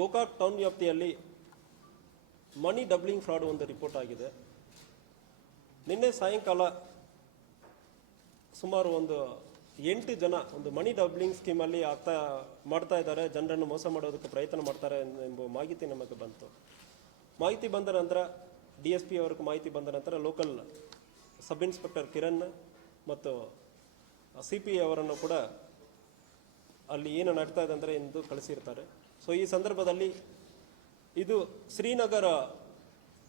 Gokak town ವ್ಯಾಪ್ತಿಯಲ್ಲಿ ಮನಿ doubling fraud ಒಂದು report ಆಗಿದೆ. ನಿನ್ನೆ ಸಾಯಂಕಾಲ ಸುಮಾರು ಒಂದು 8 ಜನ ಒಂದು ಮನಿ ಡಬ್ಲಿಂಗ್ ಸ್ಕೀಮಲ್ಲಿ ಮಾಡ್ತಾ ಇದ್ದಾರೆ, ಜನರನ್ನು ಮೋಸ ಮಾಡೋದಕ್ಕೆ ಪ್ರಯತ್ನ ಮಾಡ್ತಾರೆ ಎಂಬ ಮಾಹಿತಿ ನಮಗೆ ಬಂತು. ಮಾಹಿತಿ ಬಂದ ನಂತರ DSP ಅವ್ರಿಗೆ ಮಾಹಿತಿ ಬಂದ ನಂತರ ಲೋಕಲ್ ಸಬ್ ಇನ್ಸ್ಪೆಕ್ಟರ್ ಕಿರಣ್ ಮತ್ತು CP ಅವರನ್ನು ಕೂಡ ಅಲ್ಲಿ ಏನು ನಡ್ತಾ ಇದೆ ಅಂದರೆ ಎಂದು ಕಳಿಸಿರ್ತಾರೆ. ಸೊ ಈ ಸಂದರ್ಭದಲ್ಲಿ ಇದು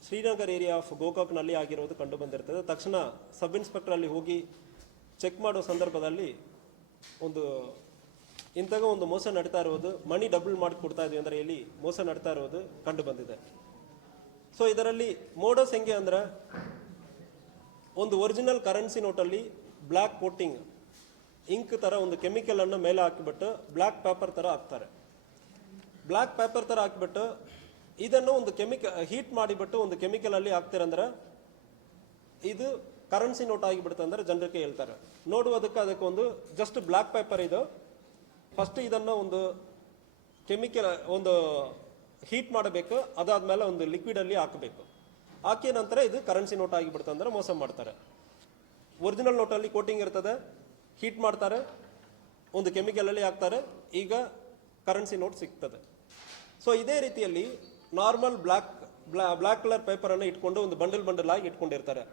ಶ್ರೀನಗರ್ ಏರಿಯಾ ಆಫ್ ಗೋಕಾಕ್ನಲ್ಲಿ ಆಗಿರೋದು ಕಂಡು ಬಂದಿರ್ತದೆ. ತಕ್ಷಣ ಸಬ್ ಇನ್ಸ್ಪೆಕ್ಟರ್ ಅಲ್ಲಿ ಹೋಗಿ ಚೆಕ್ ಮಾಡೋ ಸಂದರ್ಭದಲ್ಲಿ ಇಂತಹ ಒಂದು ಮೋಸ ನಡೀತಾ ಇರೋದು, ಮನಿ ಡಬಲ್ ಮಾಡಿ ಕೊಡ್ತಾ ಇದ್ವಿ ಅಂದರೆ ಇಲ್ಲಿ ಮೋಸ ನಡೀತಾ ಇರೋದು ಕಂಡು ಬಂದಿದೆ. ಸೊ ಇದರಲ್ಲಿ ಮೋಡಸ್ ಹೆಂಗೆ ಅಂದ್ರೆ, ಒಂದು ಒರಿಜಿನಲ್ ಕರೆನ್ಸಿ ನೋಟಲ್ಲಿ ಬ್ಲ್ಯಾಕ್ ಕೋಟಿಂಗ್ ಇಂಕ್ ತರ ಒಂದು ಕೆಮಿಕಲ್ ಅನ್ನು ಮೇಲೆ ಹಾಕಿಬಿಟ್ಟು ಬ್ಲ್ಯಾಕ್ ಪೇಪರ್ ತರ ಹಾಕ್ತಾರೆ. ಬ್ಲ್ಯಾಕ್ ಪೇಪರ್ ತರ ಹಾಕಿಬಿಟ್ಟು ಇದನ್ನು ಒಂದು ಹೀಟ್ ಮಾಡಿಬಿಟ್ಟು ಒಂದು ಕೆಮಿಕಲ್ ಅಲ್ಲಿ ಹಾಕ್ತಿರಂದ್ರೆ ಇದು ಕರೆನ್ಸಿ ನೋಟ್ ಆಗಿಬಿಡುತ್ತೆ ಅಂದ್ರೆ ಜನರಿಗೆ ಹೇಳ್ತಾರೆ. ನೋಡುವುದಕ್ಕೆ ಅದಕ್ಕೆ ಒಂದು ಜಸ್ಟ್ ಬ್ಲ್ಯಾಕ್ ಪೇಪರ್ ಇದು. ಫಸ್ಟ್ ಇದನ್ನು ಒಂದು ಕೆಮಿಕಲ್ ಒಂದು ಹೀಟ್ ಮಾಡಬೇಕು, ಅದಾದ್ಮೇಲೆ ಒಂದು ಲಿಕ್ವಿಡ್ ಅಲ್ಲಿ ಹಾಕಬೇಕು. ಹಾಕಿದ ನಂತರ ಇದು ಕರೆನ್ಸಿ ನೋಟ್ ಆಗಿಬಿಡುತ್ತೆ ಅಂದ್ರೆ ಮೋಸ ಮಾಡ್ತಾರೆ. ಒರಿಜಿನಲ್ ನೋಟಲ್ಲಿ ಕೋಟಿಂಗ್ ಇರ್ತದೆ, ಹೀಟ್ ಮಾಡ್ತಾರೆ, ಒಂದು ಕೆಮಿಕಲ್ ಅಲ್ಲಿ ಹಾಕ್ತಾರೆ, ಈಗ ಕರೆನ್ಸಿ ನೋಟ್ ಸಿಗ್ತದೆ. ಸೊ ಇದೇ ರೀತಿಯಲ್ಲಿ ನಾರ್ಮಲ್ ಬ್ಲ್ಯಾಕ್ ಕಲರ್ ಪೇಪರ್ ಅನ್ನು ಇಟ್ಕೊಂಡು ಒಂದು ಬಂಡಲ್ ಆಗಿ ಇಟ್ಕೊಂಡಿರ್ತಾರೆ.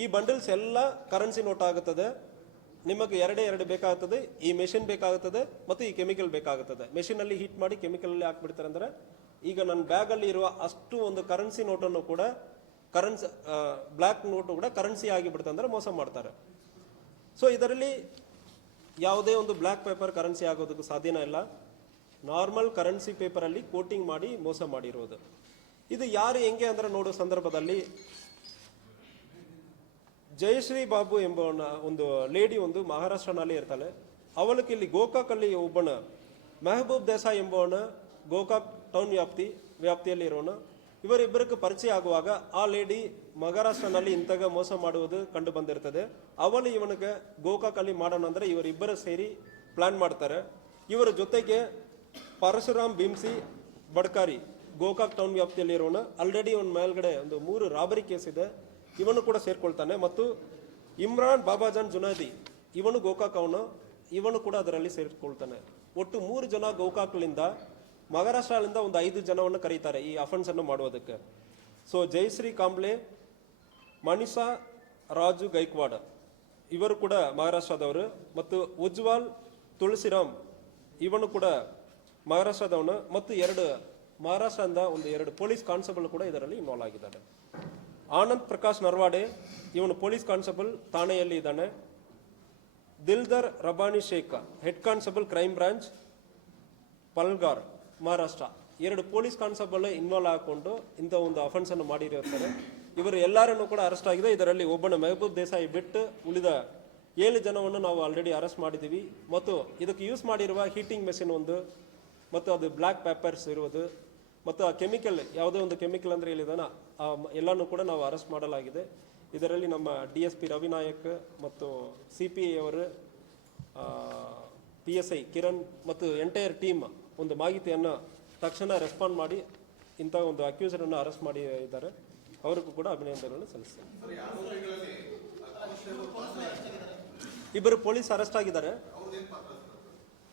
ಈ ಬಂಡಲ್ಸ್ ಎಲ್ಲ ಕರೆನ್ಸಿ ನೋಟ್ ಆಗುತ್ತದೆ. ನಿಮಗೆ ಎರಡು ಬೇಕಾಗುತ್ತದೆ, ಈ ಮೆಷಿನ್ ಬೇಕಾಗುತ್ತದೆ ಮತ್ತು ಈ ಕೆಮಿಕಲ್ ಬೇಕಾಗುತ್ತದೆ. ಮೆಷಿನ್ ಅಲ್ಲಿ ಹೀಟ್ ಮಾಡಿ ಕೆಮಿಕಲ್ ಅಲ್ಲಿ ಹಾಕ್ಬಿಡ್ತಾರೆ. ಅಂದ್ರೆ ಈಗ ನನ್ನ ಬ್ಯಾಗ್ ಅಲ್ಲಿ ಇರುವ ಅಷ್ಟು ಒಂದು ಕರೆನ್ಸಿ ನೋಟನ್ನು ಕೂಡ ಬ್ಲ್ಯಾಕ್ ನೋಟ್ ಕೂಡ ಕರೆನ್ಸಿ ಆಗಿಬಿಡುತ್ತೆ ಅಂದ್ರೆ ಮೋಸ ಮಾಡ್ತಾರೆ. ಸೊ ಇದರಲ್ಲಿ ಯಾವುದೇ ಒಂದು ಬ್ಲ್ಯಾಕ್ ಪೇಪರ್ ಕರೆನ್ಸಿ ಆಗೋದಕ್ಕೂ ಸಾಧ್ಯನೇ ಇಲ್ಲ. ನಾರ್ಮಲ್ ಕರೆನ್ಸಿ ಪೇಪರ್ ಅಲ್ಲಿ ಕೋಟಿಂಗ್ ಮಾಡಿ ಮೋಸ ಮಾಡಿರೋದು. ಇದು ಯಾರು ಹೆಂಗೆ ಅಂದ್ರೆ ನೋಡೋ ಸಂದರ್ಭದಲ್ಲಿ ಜಯಶ್ರೀ ಬಾಬು ಎಂಬ ಒಂದು ಲೇಡಿ ಒಂದು ಮಹಾರಾಷ್ಟ್ರನಲ್ಲಿ ಇರ್ತಾಳೆ. ಅವಳಿಗೆ ಇಲ್ಲಿ ಗೋಕಾಕ್ ಅಲ್ಲಿ ಒಬ್ಬನ ಮೆಹಬೂಬ್ ದೇಸಾಯಿ ಎಂಬವನ ಗೋಕಾಕ್ ಟೌನ್ ವ್ಯಾಪ್ತಿಯಲ್ಲಿ ಇರೋನು. ಇವರಿಬ್ಬರಿಗೆ ಪರಿಚಯ ಆಗುವಾಗ ಆ ಲೇಡಿ ಮಹಾರಾಷ್ಟ್ರನಲ್ಲಿ ಇಂತಹ ಮೋಸ ಮಾಡುವುದು ಕಂಡು ಬಂದಿರ್ತದೆ. ಅವಳು ಇವನಿಗೆ ಗೋಕಾಕ್ ಅಲ್ಲಿ ಮಾಡೋಣ ಅಂದ್ರೆ ಇವರಿಬ್ಬರು ಸೇರಿ ಪ್ಲಾನ್ ಮಾಡ್ತಾರೆ. ಇವರ ಜೊತೆಗೆ ಪರಶುರಾಮ್ ಭೀಮ್ಸಿ ಬಡ್ಕಾರಿ ಗೋಕಾಕ್ ಟೌನ್ ವ್ಯಾಪ್ತಿಯಲ್ಲಿ ಇರೋನು. ಆಲ್ರೆಡಿ ಅವನ ಮೇಲ್ಗಡೆ ಒಂದು 3 ರಾಬರಿ ಕೇಸ್ ಇದೆ, ಇವನು ಕೂಡ ಸೇರ್ಕೊಳ್ತಾನೆ. ಮತ್ತು ಇಮ್ರಾನ್ ಬಾಬಾಜಾನ್ ಜುನಾದಿ ಇವನು ಗೋಕಾಕ್ ಇವನು ಕೂಡ ಅದರಲ್ಲಿ ಸೇರಿಕೊಳ್ತಾನೆ. ಒಟ್ಟು 3 ಜನ ಗೋಕಾಕ್ಲಿಂದ ಮಹಾರಾಷ್ಟ್ರದಿಂದ ಒಂದು 5 ಜನವನ್ನು ಕರೀತಾರೆ ಈ ಅಫೆನ್ಸ್ ಅನ್ನು ಮಾಡುವುದಕ್ಕೆ. ಸೊ ಜಯಶ್ರೀ ಕಾಂಬ್ಳೆ, ಮನಿಷಾ ರಾಜು ಗೈಕ್ವಾಡ್ ಇವರು ಕೂಡ ಮಹಾರಾಷ್ಟ್ರದವರು, ಮತ್ತು ಉಜ್ವಾಲ್ ತುಳಸಿರಾಮ್ ಇವನು ಕೂಡ ಮಹಾರಾಷ್ಟ್ರದವನು, ಮತ್ತು ಮಹಾರಾಷ್ಟ್ರದಿಂದ 2 ಪೊಲೀಸ್ ಕಾನ್ಸ್ಟೇಬಲ್ ಕೂಡ ಇದರಲ್ಲಿ ಇನ್ವಾಲ್ವ್ ಆಗಿದ್ದಾರೆ. ಆನಂದ್ ಪ್ರಕಾಶ್ ನರ್ವಾಡೆ ಇವನು ಪೊಲೀಸ್ ಕಾನ್ಸ್ಟೇಬಲ್ ಠಾಣೆಯಲ್ಲಿ ಇದ್ದಾನೆ. Dildar Rabbani Sheikh head constable crime branch Palghar Maharashtra. 2 police constable involve ಹಾಕೊಂಡು ಇಂಥ ಒಂದು ಅಫೆನ್ಸ್ ಅನ್ನು ಮಾಡಿರುತ್ತಾರೆ. ಇವರು ಎಲ್ಲರನ್ನು ಕೂಡ ಅರೆಸ್ಟ್ ಆಗಿದೆ. ಇದರಲ್ಲಿ ಒಬ್ಬನ ಮೆಹಬೂಬ್ ದೇಸಾಯಿ ಬಿಟ್ಟು ಉಳಿದ 7 ಜನವನ್ನು ನಾವು ಆಲ್ರೆಡಿ ಅರೆಸ್ಟ್ ಮಾಡಿದ್ದೀವಿ. ಮತ್ತು ಇದಕ್ಕೆ ಯೂಸ್ ಮಾಡಿರುವ ಹೀಟಿಂಗ್ ಮೆಷಿನ್ ಒಂದು, ಮತ್ತು ಅದು ಬ್ಲ್ಯಾಕ್ ಪೇಪರ್ಸ್ ಇರುವುದು, ಮತ್ತು ಆ ಕೆಮಿಕಲ್ ಯಾವುದೇ ಒಂದು ಕೆಮಿಕಲ್ ಅಂದರೆ ಹೇಳಿದಾನ ಎಲ್ಲನೂ ಕೂಡ ನಾವು ಅರೆಸ್ಟ್ ಮಾಡಲಾಗಿದೆ. ಇದರಲ್ಲಿ ನಮ್ಮ DSP ರವಿನಾಯಕ್ ಮತ್ತು CP ಅವರು, PSI ಕಿರಣ್ ಮತ್ತು ಎಂಟೈರ್ ಟೀಮ್ ಒಂದು ಮಾಹಿತಿಯನ್ನು ತಕ್ಷಣ ರೆಸ್ಪಾಂಡ್ ಮಾಡಿ ಇಂಥ ಒಂದು ಅಕ್ಯೂಸರನ್ನು ಅರೆಸ್ಟ್ ಮಾಡಿ ಇದ್ದಾರೆ. ಅವರಿಗೂ ಕೂಡ ಅಭಿನಂದನೆಗಳನ್ನು ಸಲ್ಲಿಸ್ತಾರೆ. ಇಬ್ಬರು ಪೊಲೀಸ್ ಅರೆಸ್ಟ್ ಆಗಿದ್ದಾರೆ.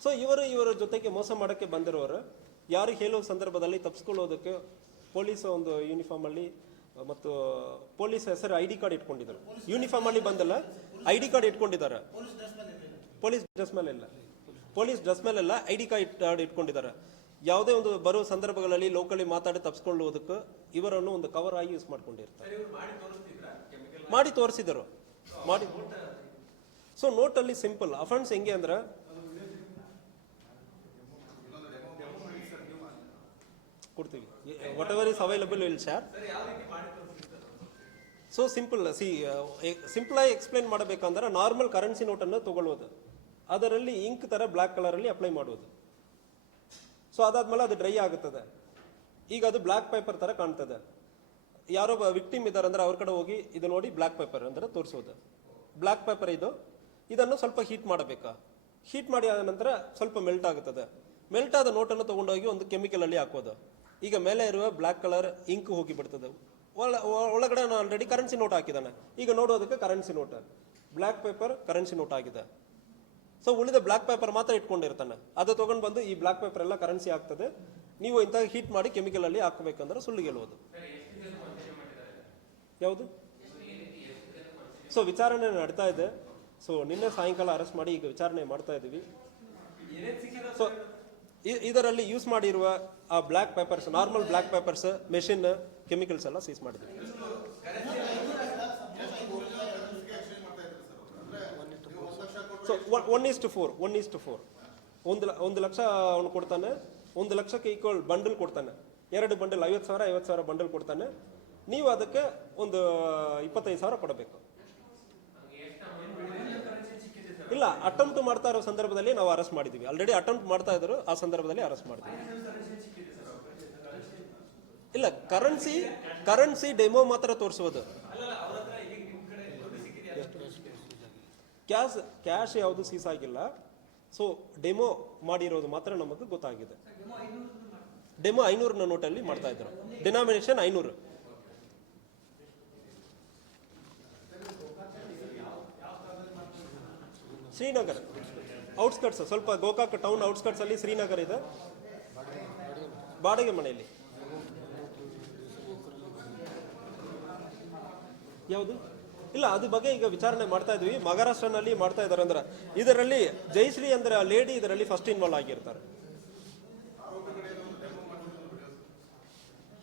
ಸೊ ಇವರ ಜೊತೆಗೆ ಮೋಸ ಮಾಡೋಕ್ಕೆ ಬಂದಿರೋರು ಯಾರು ಹೇಳೋ ಸಂದರ್ಭದಲ್ಲಿ ತಪ್ಪಿಸ್ಕೊಳ್ಳೋದಕ್ಕೆ ಪೊಲೀಸ್ ಒಂದು ಯೂನಿಫಾರ್ಮ್ ಅಲ್ಲಿ ಮತ್ತು ಪೊಲೀಸ್ ಹೆಸರು ID ಕಾರ್ಡ್ ಇಟ್ಕೊಂಡಿದ್ದಾರೆ. ಯೂನಿಫಾರ್ಮ್ ಅಲ್ಲಿ ಬಂದಲ್ಲ, ID ಕಾರ್ಡ್ ಇಟ್ಕೊಂಡಿದ್ದಾರೆ. ಪೊಲೀಸ್ ಡ್ರೆಸ್ ಮೇಲೆಲ್ಲ ID ಕಾರ್ಡ್ ಇಟ್ಕೊಂಡಿದ್ದಾರೆ. ಯಾವುದೇ ಒಂದು ಬರೋ ಸಂದರ್ಭಗಳಲ್ಲಿ ಲೋಕಲಿ ಮಾತಾಡಿ ತಪ್ಪಿಸ್ಕೊಳ್ಳುವುದಕ್ಕೆ ಇವರನ್ನು ಒಂದು ಕವರ್ ಆಗಿ ಯೂಸ್ ಮಾಡ್ಕೊಂಡಿರ್ತಾರೆ. ಮಾಡಿ ತೋರಿಸಿದರು. ಸೊ ನೋಟಲ್ಲಿ ಸಿಂಪಲ್ ಅಫೆನ್ಸ್ ಹೆಂಗೆ ಅಂದ್ರೆ, ಕೊಡ್ತೀವಿ, what ever is available will share. So simple ಆಗಿ ಎಕ್ಸ್ಪ್ಲೈನ್ ಮಾಡಬೇಕಂದ್ರೆ ನಾರ್ಮಲ್ ಕರೆನ್ಸಿ ನೋಟನ್ನು ತಗೊಳ್ಳೋದು, ಅದರಲ್ಲಿ ಇಂಕ್ ತರ ಬ್ಲ್ಯಾಕ್ ಕಲರ್ ಅಲ್ಲಿ ಅಪ್ಲೈ ಮಾಡೋದು. ಸೊ ಅದಾದ್ಮೇಲೆ ಅದು ಡ್ರೈ ಆಗುತ್ತದೆ. ಈಗ ಅದು ಬ್ಲ್ಯಾಕ್ ಪೇಪರ್ ತರ ಕಾಣ್ತದೆ. ಯಾರೋ ವಿಕ್ಟಿಮ್ ಇದ್ದಾರೆ ಅಂದ್ರೆ ಅವ್ರ ಕಡೆ ಹೋಗಿ ಇದು ನೋಡಿ ಬ್ಲ್ಯಾಕ್ ಪೇಪರ್ ಅಂದ್ರೆ ತೋರಿಸೋದು. ಬ್ಲ್ಯಾಕ್ ಪೇಪರ್ ಇದನ್ನು ಸ್ವಲ್ಪ ಹೀಟ್ ಮಾಡಬೇಕಾ. ಹೀಟ್ ಮಾಡಿ ಆದ ನಂತರ ಸ್ವಲ್ಪ ಮೆಲ್ಟ್ ಆಗುತ್ತದೆ. ಮೆಲ್ಟ್ ಆದ ನೋಟನ್ನು ತೊಗೊಂಡೋಗಿ ಒಂದು ಕೆಮಿಕಲಲ್ಲಿ ಹಾಕೋದು. ಈಗ ಮೇಲೆ ಇರುವ ಬ್ಲ್ಯಾಕ್ ಕಲರ್ ಇಂಕ್ ಹೋಗಿ ಬಿಡ್ತದೆ. ಒಳಗಡೆ ನಾನು ಆಲ್ರೆಡಿ ಕರೆನ್ಸಿ ನೋಟ್ ಹಾಕಿದ್ದಾನೆ. ಈಗ ನೋಡೋದಕ್ಕೆ currency note, black paper currency note ಆಗಿದೆ. ಸೊ ಉಳಿದ ಬ್ಲ್ಯಾಕ್ ಪೇಪರ್ ಮಾತ್ರ ಇಟ್ಕೊಂಡಿರ್ತಾನೆ. ಅದು ತೊಗೊಂಡು ಬಂದು ಈ ಬ್ಲ್ಯಾಕ್ ಪೇಪರ್ ಎಲ್ಲ ಕರೆನ್ಸಿ ಆಗ್ತದೆ. ನೀವು ಇಂಥ ಹೀಟ್ ಮಾಡಿ ಕೆಮಿಕಲಲ್ಲಿ ಹಾಕಬೇಕಂದ್ರೆ ಸುಳ್ಳು ಗೆಲ್ಲುವುದು. ಯಾವುದು? ಸೊ ವಿಚಾರಣೆ ನಡೀತಾ ಇದೆ. ಸೊ ನಿನ್ನೆ ಸಾಯಂಕಾಲ ಅರೆಸ್ಟ್ ಮಾಡಿ ಈಗ ವಿಚಾರಣೆ ಮಾಡ್ತಾ ಇದ್ದೀವಿ. ಸೊ ಇದರಲ್ಲಿ ಯೂಸ್ ಮಾಡಿರುವ ಆ black papers, normal black papers, machine, chemicals ಎಲ್ಲ ಸೀಸ್ ಮಾಡಿದ್ದೀವಿ. ಸೊ 1:4 1 ಲಕ್ಷ ಅವನು ಕೊಡ್ತಾನೆ. 1 ಲಕ್ಷಕ್ಕೆ ಈಕ್ವಲ್ ಬಂಡಲ್ ಕೊಡ್ತಾನೆ. 2 ಬಂಡಲ್ 50,000 ಬಂಡಲ್ ಕೊಡ್ತಾನೆ. ನೀವು ಅದಕ್ಕೆ ಒಂದು 25,000 ಕೊಡಬೇಕು. ಇಲ್ಲ, ಅಟೆಂಪ್ಟ್ ಮಾಡ್ತಾ ಇರೋ ಸಂದರ್ಭದಲ್ಲಿ ನಾವು ಅರೆಸ್ಟ್ ಮಾಡಿದ್ದೀವಿ. ಆಲ್ರೆಡಿ ಅಟೆಂಪ್ಟ್ ಮಾಡ್ತಾ ಇದ್ರು, ಆ ಸಂದರ್ಭದಲ್ಲಿ ಅರೆಸ್ಟ್ ಮಾಡಿದ್ದೀವಿ. ಇಲ್ಲ, ಕರೆನ್ಸಿ ಡೆಮೋ ಮಾತ್ರ ತೋರಿಸುವುದು. ಕ್ಯಾಶ್ ಯಾವುದು ಸೀಸ್ ಆಗಿಲ್ಲ. ಸೊ ಡೆಮೋ ಮಾಡಿರೋದು ಮಾತ್ರ ನಮಗೆ ಗೊತ್ತಾಗಿದೆ. ಡೆಮೋ 500 ನೋಟಲ್ಲಿ ಮಾಡ್ತಾ ಇದ್ರು. ಡಿನಾಮಿನೇಷನ್ 500. ಶ್ರೀನಗರ್ ಔಟ್ಸ್ಕಟ್ಸ್, ಸ್ವಲ್ಪ ಗೋಕಾಕ್ ಟೌನ್ ಔಟ್ಸ್ಕಟ್ಸ್ ಅಲ್ಲಿ ಶ್ರೀನಗರ್ ಇದೆ. ಬಾಡಿಗೆ ಮನೆಯಲ್ಲಿ. ಯಾವುದು? ಇಲ್ಲ, ಅದ್ರ ಬಗ್ಗೆ ಈಗ ವಿಚಾರಣೆ ಮಾಡ್ತಾ ಇದ್ವಿ. ಮಹಾರಾಷ್ಟ್ರನಲ್ಲಿ ಮಾಡ್ತಾ ಇದ್ದಾರೆ. ಅಂದ್ರೆ ಇದರಲ್ಲಿ ಜಯಶ್ರೀ ಅಂದ್ರೆ ಲೇಡಿ ಇದರಲ್ಲಿ ಫಸ್ಟ್ ಇನ್ವಾಲ್ವ್ ಆಗಿರ್ತಾರೆ.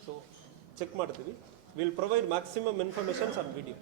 ಸೊ ಚೆಕ್ ಮಾಡ್ತೀವಿ. Will provide maximum informations on video.